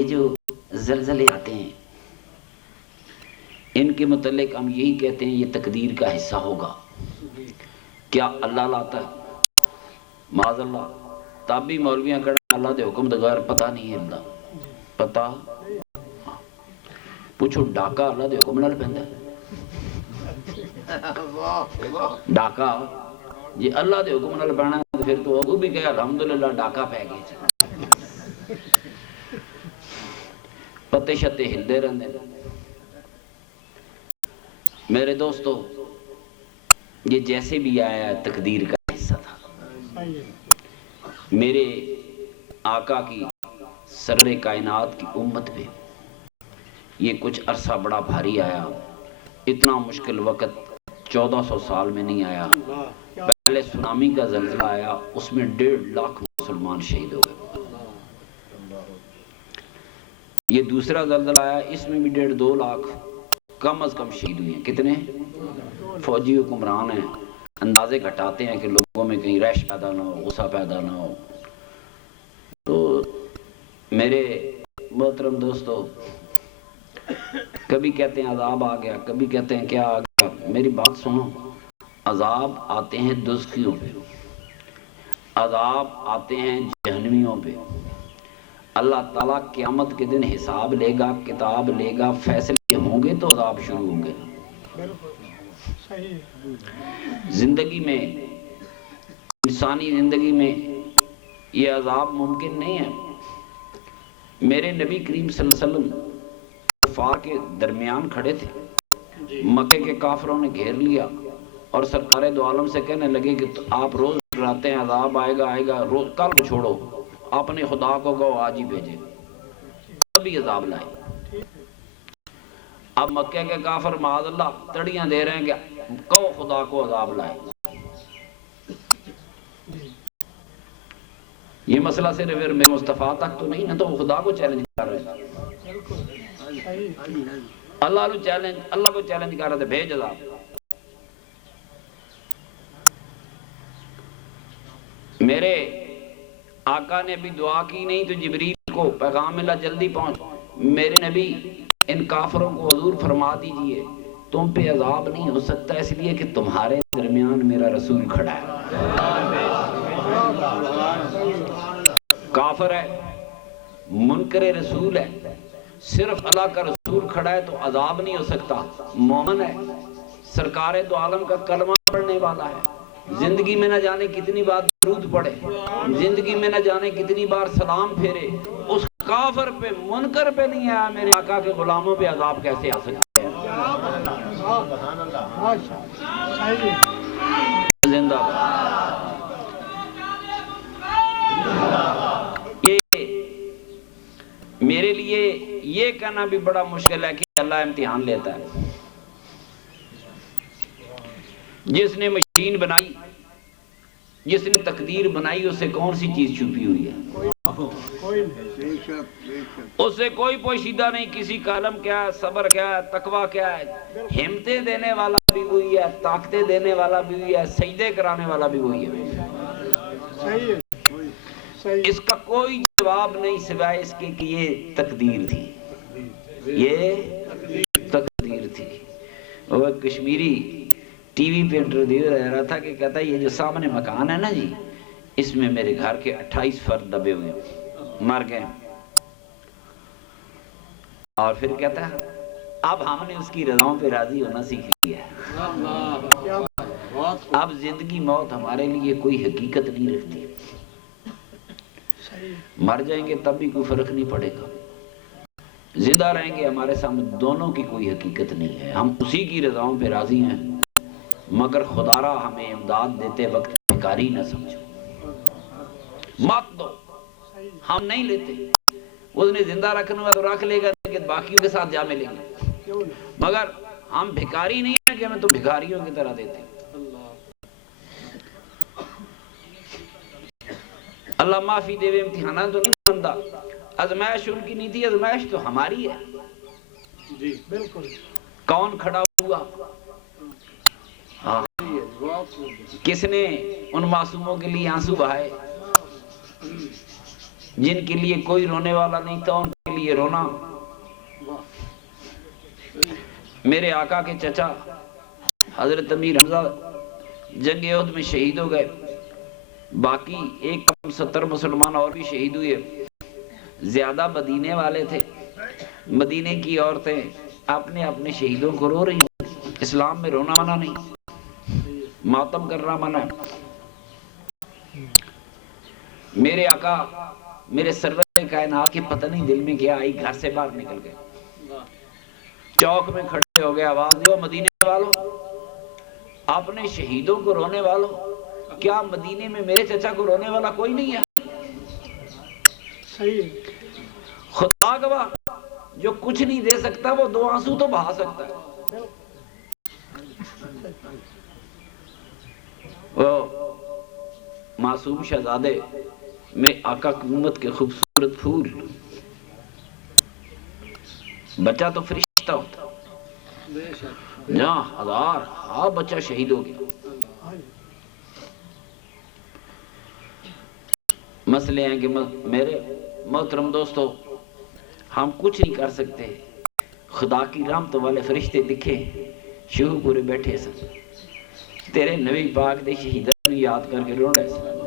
یہ جو زلزلے آتے ہیں ان کے متعلق ہم یہی کہتے ہیں یہ تقدیر کا حصہ ہوگا. کیا اللہ لاتا ہے؟ معاذ اللہ. تب بھی مولویاں کہنا اللہ دے حکم دغار پتہ نہیں ہے. اللہ پتہ پوچھو ڈاکا اللہ دے حکم نال پیندا ہے. ڈاکا جی اللہ دے حکم نال پینا پھر تو وہ بھی کہے الحمدللہ ڈاکا پہ گیا. پتے شتے ہلدے رہندے. میرے دوستو یہ جیسے بھی آیا تقدیر کا حصہ تھا. میرے آقا کی سرور کائنات کی امت پہ یہ کچھ عرصہ بڑا بھاری آیا. اتنا مشکل وقت 1400 سال میں نہیں آیا. پہلے سونامی کا زلزلہ آیا, اس میں 1.5 لاکھ مسلمان شہید ہو گئے. یہ دوسرا زلزلہ آیا, اس میں بھی 1.5-2 لاکھ کم از کم شہید ہوئے ہیں. کتنے؟ فوجی حکمران ہیں, اندازے گھٹاتے ہیں کہ لوگوں میں کہیں رش پیدا نہ ہو, غصہ پیدا نہ ہو. تو میرے محترم دوستو, کبھی کہتے ہیں عذاب آ گیا, کبھی کہتے ہیں کیا آ گیا. میری بات سنو, عذاب آتے ہیں دوزخیوں پہ, عذاب آتے ہیں جہنمیوں پہ. اللہ تعالیٰ قیامت کے دن حساب لے گا, کتاب لے گا, فیصلے ہوں گے تو عذاب شروع ہوں گے. زندگی میں, انسانی زندگی میں یہ عذاب ممکن نہیں ہے. میرے نبی کریم صلی اللہ علیہ وسلم کفار کے درمیان کھڑے تھے, مکے کے کافروں نے گھیر لیا اور سرکار دو عالم سے کہنے لگے کہ آپ روز ڈراتے ہیں عذاب آئے گا آئے گا, روز کل کو چھوڑو, اپنے خدا کو کہو آج ہی بھیجے. ابھی عذاب لائے. اب مکے کے کافر معاذ اللہ تڑیاں دے رہے ہیں کہ کہو خدا کو عذاب لائے. یہ مسئلہ صرف میرے مصطفیٰ تک تو نہیں نا, تو وہ خدا کو چیلنج کر رہے ہیں. اللہ کو چیلنج کر رہے تھے بھیج عذاب. میرے آقا نے بھی دعا کی نہیں تو جبریل کو پیغام ملا جلدی پہنچ. میرے نبی ان کافروں کو حضور فرما دیجئے تم پہ عذاب نہیں ہو سکتا اس لیے کہ تمہارے درمیان میرا رسول کھڑا ہے. کافر ہے, منکر رسول ہے, صرف اللہ کا رسول کھڑا ہے تو عذاب نہیں ہو سکتا. مومن ہے, سرکار دو عالم کا کلمہ پڑھنے والا ہے, زندگی میں نہ جانے کتنی بار درود پڑھے, زندگی میں نہ جانے کتنی بار سلام پھیرے. اس کافر پہ, منکر پہ نہیں آیا. میرے آقا کے غلاموں پہ عذاب کیسے آ سکتا ہے؟ زندہ میرے لیے یہ کہنا بھی بڑا مشکل ہے کہ اللہ امتحان لیتا ہے. جس نے مشین بنائی, جس نے تقدیر بنائی, اسے کون سی چیز چھپی ہوئی ہے؟ اس سے کوئی پوشیدہ نہیں. کسی کا علم کیا ہے, صبر کیا ہے, تقوی کیا ہے. ہمتیں دینے والا بھی وہی ہے, طاقتیں دینے والا بھی وہی ہے, سجدے کرانے والا بھی وہی ہے. اس کا کوئی جواب نہیں سوائے اس کے کہ یہ تقدیر تھی, یہ تقدیر تھی. وہ کشمیری ٹی وی پہ انٹرویو رہ رہا تھا کہ کہتا ہے یہ جو سامنے مکان ہے نا جی, اس میں میرے گھر کے 28 فرد دبے ہوئے مر گئے. اور پھر کہتا ہے اب ہم نے اس کی رضاؤں پہ راضی ہونا سیکھ لیا. اب زندگی موت ہمارے لیے کوئی حقیقت نہیں رکھتی. مر جائیں گے تب بھی کوئی فرق نہیں پڑے گا, زندہ رہیں گے ہمارے سامنے دونوں کی کوئی حقیقت نہیں ہے. ہم اسی کی رضاؤں پہ راضی ہیں, مگر خدا را ہمیں امداد دیتے وقت بھکاری نہ سمجھو, مت دو, ہم نہیں لیتے. اس نے زندہ رکھنا ہے تو رکھ لے گا, لیکن باقیوں کے ساتھ جا ملیں گے. مگر ہم بھکاری نہیں ہیں کہ ہمیں تو بھکاریوں کی طرح دیتے. اللہ معافی دے, امتحانات تو نہیں بنتا. ازمائش ان کی نہیں تھی, ازمائش تو ہماری ہے. جی بالکل. کون کھڑا ہوا؟ ہاں, کس نے ان معصوموں کے لیے آنسو بہائے؟ جن کے لیے کوئی رونے والا نہیں تھا ان کے لیے رونا. میرے آقا کے چچا حضرت امیر حمزہ جنگ احد میں شہید ہو گئے. باقی 170 مسلمان اور بھی شہید ہوئے. زیادہ مدینے والے تھے. مدینے کی عورتیں اپنے اپنے شہیدوں کو رو رہی ہیں. اسلام میں رونا منع نہیں, ماتم کرنا منع. میرے آقا میرے سرور کائنات کی پتہ نہیں دل میں کیا آئی, گھر سے باہر نکل گئے, چوک میں کھڑے ہو گئے, آواز دو مدینے والوں, اپنے شہیدوں کو رونے والوں, کیا مدینے میں میرے چچا کو رونے والا کوئی نہیں ہے؟ خدا گواہ, جو کچھ نہیں دے سکتا وہ 2 آنسو تو بہا سکتا ہے. وہ معصوم شہزادے میں آقا کی امت کے خوبصورت پھول, بچہ تو فرشتہ ہوتا, جہاں 1000 بچہ شہید ہو گیا. مسئلے ہیں کہ میرے محترم دوستو, ہم کچھ نہیں کر سکتے. خدا کی رحمت والے فرشتے دکھے شروع پورے بیٹھے سن, تیرے نبی پاک دے شہیدان یاد کر کے روڑے سن.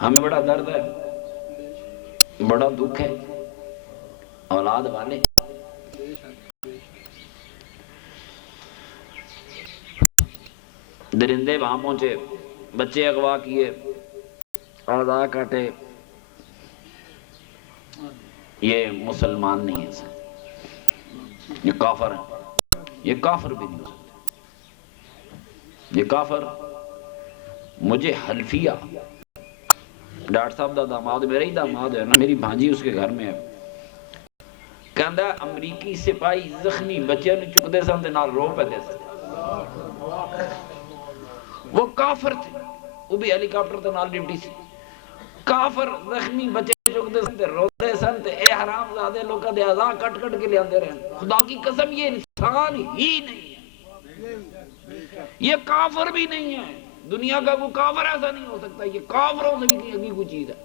ہمیں بڑا درد ہے, بڑا دکھ ہے اولاد والے. درندے وہاں پہنچے, بچے اغوا کیے, اعضاء کاٹے. یہ مسلمان نہیں ہے سر, یہ کافر ہے. یہ کافر بھی نہیں ہو سکتے. یہ کافر مجھے حلفیہ, ڈاکٹر صاحب دا داماد میرا ہی داماد ہے نا, میری بھانجی اس کے گھر میں ہے, کہندا امریکی سپاہی زخمی بچے نو چکدے سن تے نال رو پے دے سن. وہ کافر تھے, وہ بھی ہیلی کاپٹر تے نال ڈیوٹی سی. کافر زخمی بچے چکدے سن تے روندے سن تے اے حرام زادے لوکاں دے اعضاء کٹ کٹ کے لیاندے رہے. خدا کی قسم یہ انسان ہی نہیں ہے, یہ کافر بھی نہیں ہے. دنیا کا وہ کافر ایسا نہیں ہو سکتا, یہ کافروں سے بھی کوئی چیز ہے.